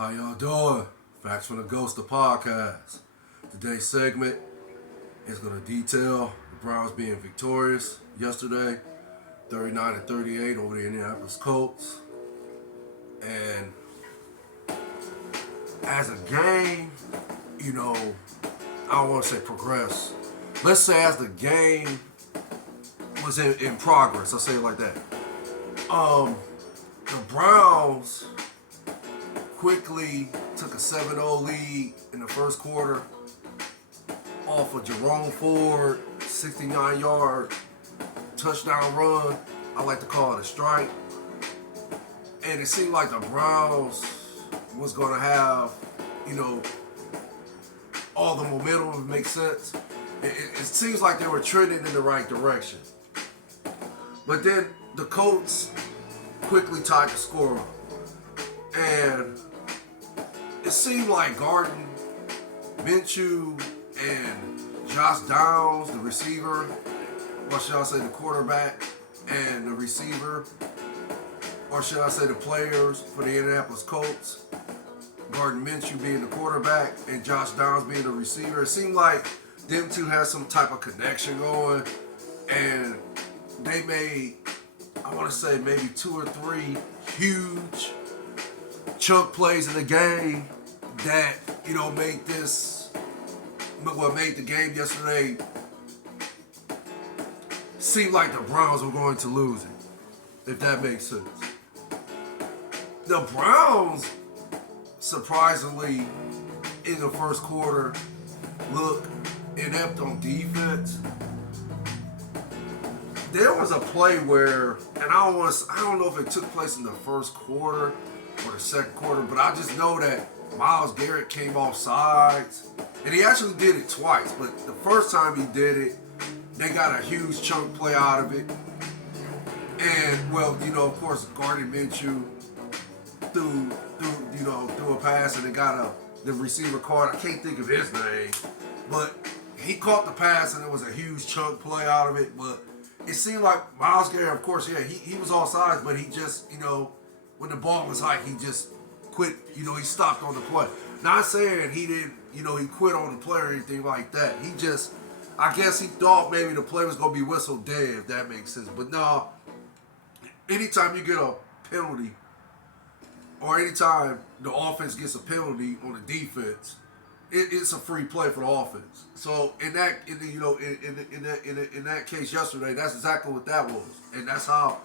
How y'all doing? Facts from the Ghost of Podcast. Today's segment is going to detail the Browns being victorious yesterday, 39-38 over the Indianapolis Colts. And as a game, I don't want to say progress. Let's say as the game was in progress, I'll say it like that. The Browns quickly took a 7-0 lead in the first quarter off of Jerome Ford, 69-yard touchdown run. I like to call it a strike. And it seemed like the Browns was going to have, all the momentum, if it makes sense. It seems like they were trending in the right direction. But then the Colts quickly tied the score up. And it seemed like Garden, Minshew, and Josh Downs, the receiver, or should I say the quarterback, and the receiver, or should I say the players for the Indianapolis Colts, Garden Minshew being the quarterback and Josh Downs being the receiver. It seemed like them two had some type of connection going, and they made, I want to say maybe 2 or 3 huge chunk plays in the game that, made the game yesterday seem like the Browns were going to lose it, if that makes sense. The Browns, surprisingly, in the first quarter, looked inept on defense. There was a play where, and I don't know if it took place in the first quarter or the second quarter, but I just know that Myles Garrett came off sides, and he actually did it twice, but the first time he did it, they got a huge chunk play out of it. And, of course, Garden Minshew threw a pass, and it got the receiver caught. I can't think of his name, but he caught the pass, and it was a huge chunk play out of it. But it seemed like Myles Garrett, of course, he was all sides, but he just, when the ball was high, he just quit, he stopped on the play. Not saying he didn't, he quit on the play or anything like that. He just, I guess he thought maybe the play was going to be whistled dead, if that makes sense. But no, anytime you get a penalty, or anytime the offense gets a penalty on the defense, it's a free play for the offense. So in that case yesterday, that's exactly what that was, and that's how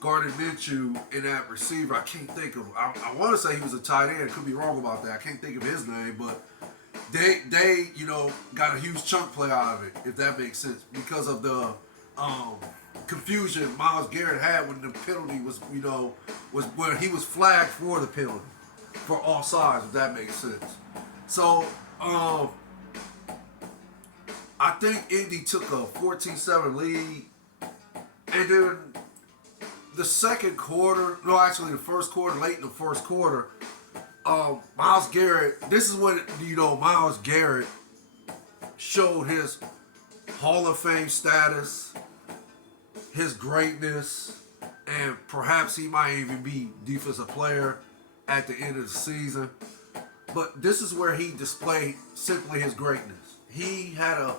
Garden Minshew and that receiver, I can't think of. I want to say he was a tight end. Could be wrong about that. I can't think of his name, but they got a huge chunk play out of it, if that makes sense, because of the confusion Myles Garrett had when the penalty was where he was flagged for the penalty for offsides, if that makes sense. So I think Indy took a 14-7 lead, and then the second quarter, the first quarter, late in the first quarter, Myles Garrett, this is when, Myles Garrett showed his Hall of Fame status, his greatness, and perhaps he might even be defensive player at the end of the season. But this is where he displayed simply his greatness. He had a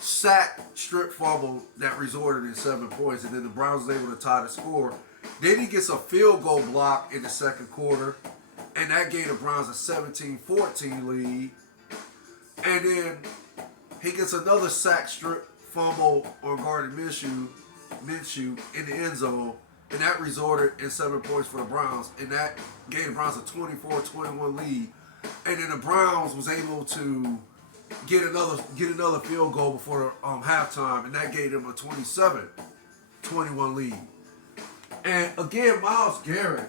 sack strip fumble that resulted in 7 points, and then the Browns was able to tie the score. Then he gets a field goal block in the second quarter, and that gave the Browns a 17-14 lead. And then he gets another sack strip fumble on Garden Minshew in the end zone, and that resulted in 7 points for the Browns, and that gave the Browns a 24-21 lead. And then the Browns was able to get another field goal before halftime, and that gave them a 27-21 lead. And again, Myles Garrett,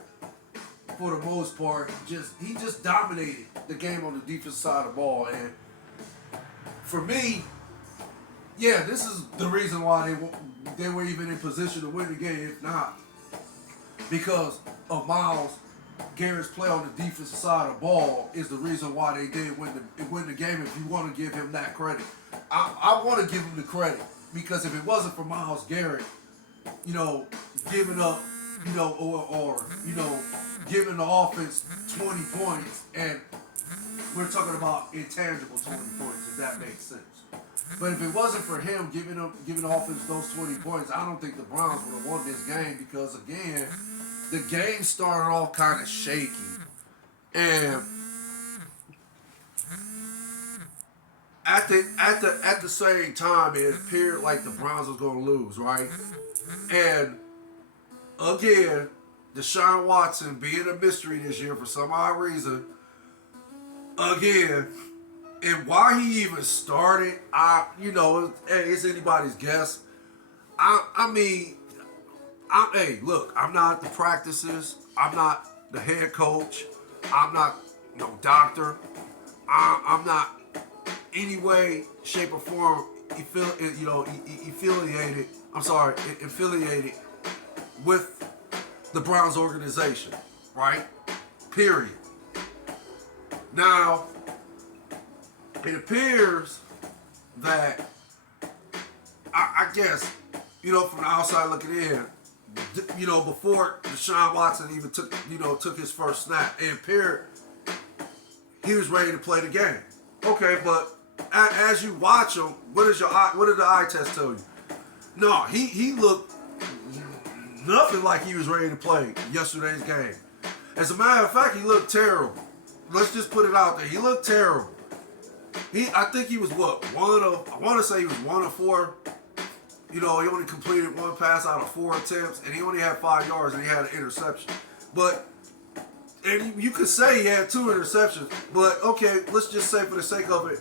for the most part, he just dominated the game on the defensive side of the ball. And for me, this is the reason why they were even in position to win the game, if not because of Myles Garrett's play on the defensive side of the ball is the reason why they did win the game. If you want to give him that credit, I want to give him the credit, because if it wasn't for Myles Garrett, giving up or giving the offense 20 points, and we're talking about intangible 20 points, if that makes sense. But if it wasn't for him giving the offense those 20 points, I don't think the Browns would have won this game because, again, the game started off kind of shaky. And at the same time, it appeared like the Browns was going to lose, right? And again, Deshaun Watson being a mystery this year for some odd reason. Again, and why he even started, it's anybody's guess. Hey, look, I'm not at the practices. I'm not the head coach. I'm not no doctor. I'm not any way, shape, or form affiliated with the Browns organization, right? Period. Now, it appears that I guess, from the outside looking in, before Deshaun Watson even took his first snap, it appeared he was ready to play the game. Okay, but as you watch him, what did the eye test tell you? No, he looked nothing like he was ready to play yesterday's game. As a matter of fact, he looked terrible. Let's just put it out there. He looked terrible. I think he was I want to say he was 1 of 4. He only completed 1 pass out of 4 attempts, and he only had 5 yards, and he had an interception. And you could say he had 2 interceptions, but okay, let's just say for the sake of it,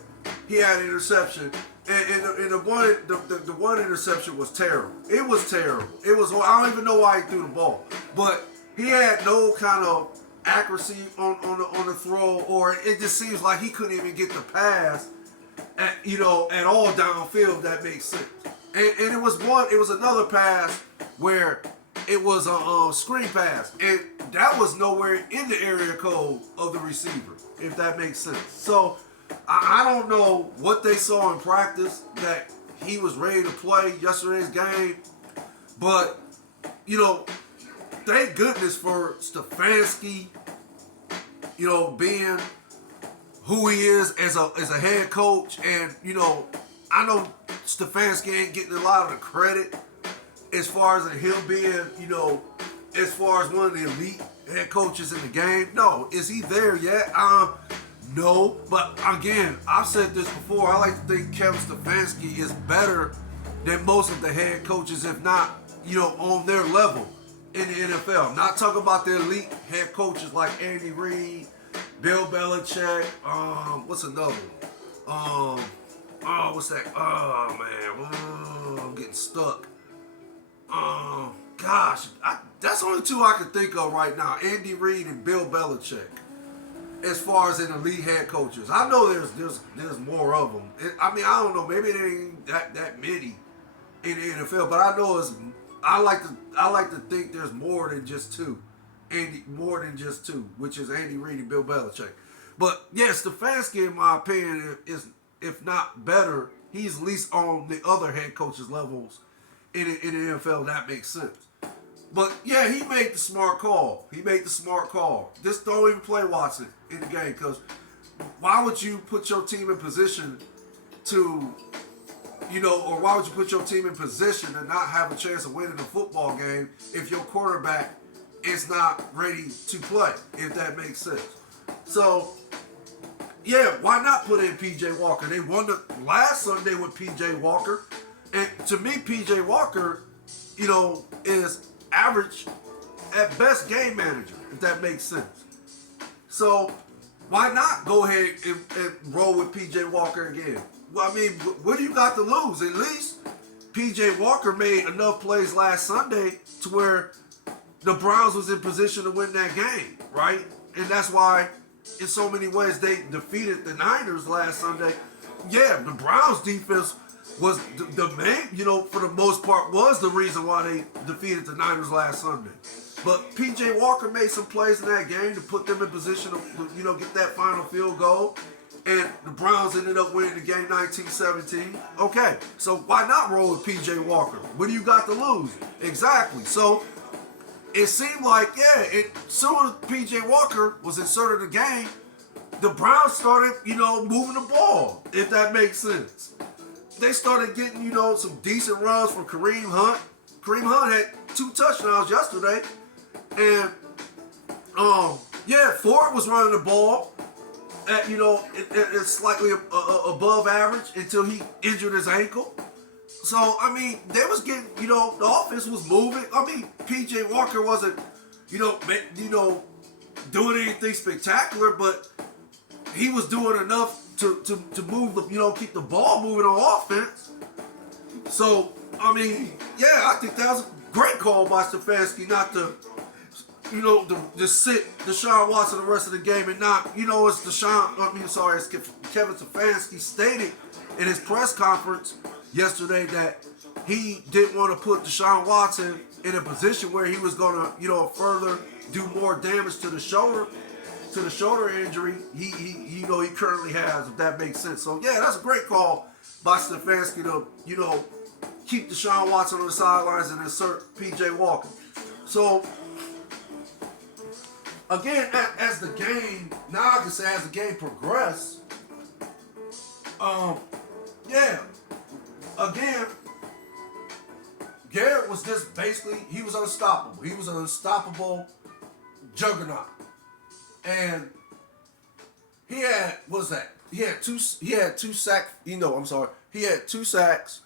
he had an interception, and the one interception was terrible. It was terrible. It was. I don't even know why he threw the ball, but he had no kind of accuracy on the throw, or it just seems like he couldn't even get the pass at all downfield. That makes sense. And it was another pass where it was a screen pass, and that was nowhere in the area code of the receiver, if that makes sense. So I don't know what they saw in practice that he was ready to play yesterday's game, but thank goodness for Stefanski, being who he is as a head coach, and I know Stefanski ain't getting a lot of the credit as far as him being, as far as one of the elite head coaches in the game. No, is he there yet? No, but again, I've said this before. I like to think Kevin Stefanski is better than most of the head coaches, if not, on their level in the NFL. I'm not talking about the elite head coaches like Andy Reid, Bill Belichick. What's another one? What's that? Oh man, I'm getting stuck. Gosh, that's only 2 I can think of right now: Andy Reid and Bill Belichick. As far as in elite head coaches, I know there's more of them. I don't know. Maybe there ain't that many in the NFL, but I know I like to think there's more than just 2. More than just 2, which is Andy Reid and Bill Belichick. But yes, Stefanski, in my opinion, is, if not better, he's at least on the other head coaches' levels in the NFL. That makes sense. But yeah, he made the smart call. Just don't even play Watson in the game, because why would you put your team in position to, or why would you put your team in position to not have a chance of winning a football game if your quarterback is not ready to play, if that makes sense? So, yeah, why not put in P.J. Walker? They won last Sunday with P.J. Walker. And to me, P.J. Walker, is average at best game manager, if that makes sense. So why not go ahead and roll with P.J. Walker again? Well, what do you got to lose? At least P.J. Walker made enough plays last Sunday to where the Browns was in position to win that game, right? And that's why, in so many ways, they defeated the Niners last Sunday. Yeah, the Browns defense was the main, for the most part, was the reason why they defeated the Niners last Sunday. But P.J. Walker made some plays in that game to put them in position to, get that final field goal. And the Browns ended up winning the game 19-17. Okay, so why not roll with P.J. Walker? What do you got to lose? Exactly. So it seemed like, as soon as P.J. Walker was inserted in the game, the Browns started, moving the ball, if that makes sense. They started getting, some decent runs from Kareem Hunt. Kareem Hunt had 2 touchdowns yesterday. And, Ford was running the ball at, it's slightly above average until he injured his ankle. So, I mean, they was getting, the offense was moving. I mean, P.J. Walker wasn't, doing anything spectacular, but he was doing enough to move the, keep the ball moving on offense. So, I mean, I think that was a great call by Stefanski not to, to just sit Deshaun Watson the rest of the game and not, as Kevin Stefanski stated in his press conference yesterday that he didn't want to put Deshaun Watson in a position where he was going to, further do more damage to the shoulder injury he currently has, if that makes sense. So that's a great call by Stefanski to, keep Deshaun Watson on the sidelines and insert P.J. Walker. So again, as the game progressed, again, Garrett was just basically, he was unstoppable. He was an unstoppable juggernaut. And he had, what was that? He had two sacks, he had 2 sacks,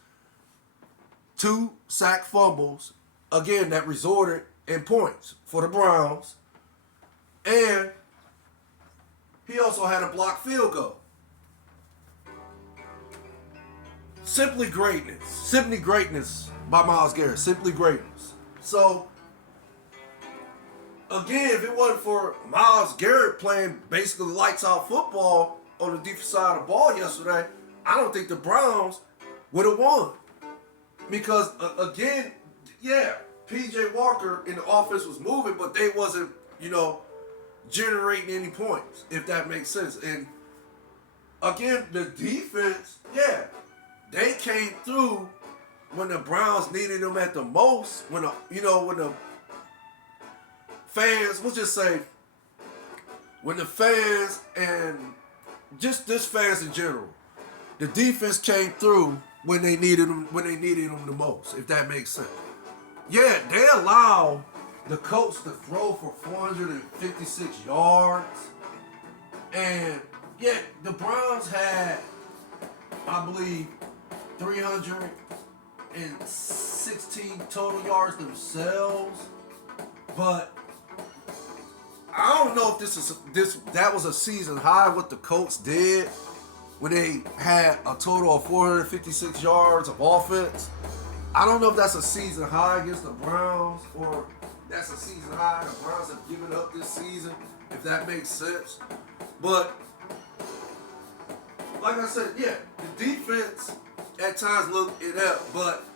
2 sack fumbles, again, that resulted in points for the Browns. And he also had a blocked field goal. Simply greatness by Myles Garrett. Simply greatness. So, again, if it wasn't for Myles Garrett playing basically lights out football on the defensive side of the ball yesterday, I don't think the Browns would have won. Because, again, P.J. Walker in the offense was moving, but they wasn't, generating any points, if that makes sense. And, again, the defense, they came through when the Browns needed them at the most, when the fans, we'll just say, when the fans and just this fans in general, the defense came through when they needed them the most, if that makes sense. They allow the Colts to throw for 456 yards. And the Browns had, I believe, 316 total yards themselves. But I don't know if that was a season high what the Colts did when they had a total of 456 yards of offense. I don't know if that's a season high against the Browns or that's a season high the Browns have given up this season, if that makes sense. But like I said, the defense at times looked it up. But